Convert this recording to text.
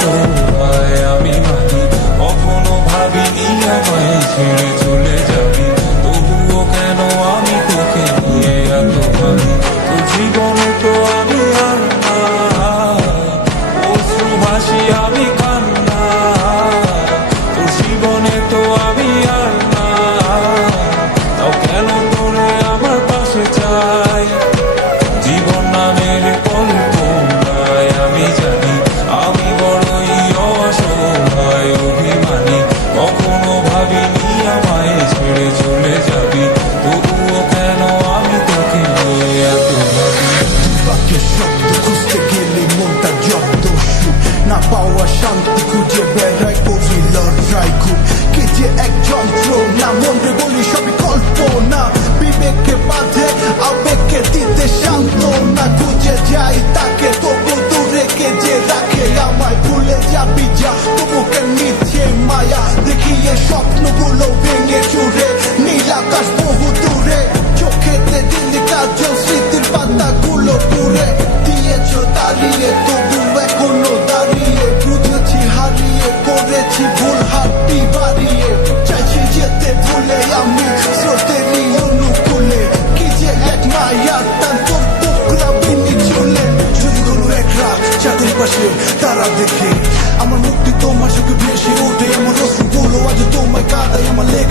তোমায় আমি মানি কখনো ভাবিনি আমায় ছেড়ে পাশে তারা দেখে। আমার মুক্তি তোমার চোখে ভেসে ওঠে আমার রসুন বলো আজ তোমায় কাদাই আমার লেগে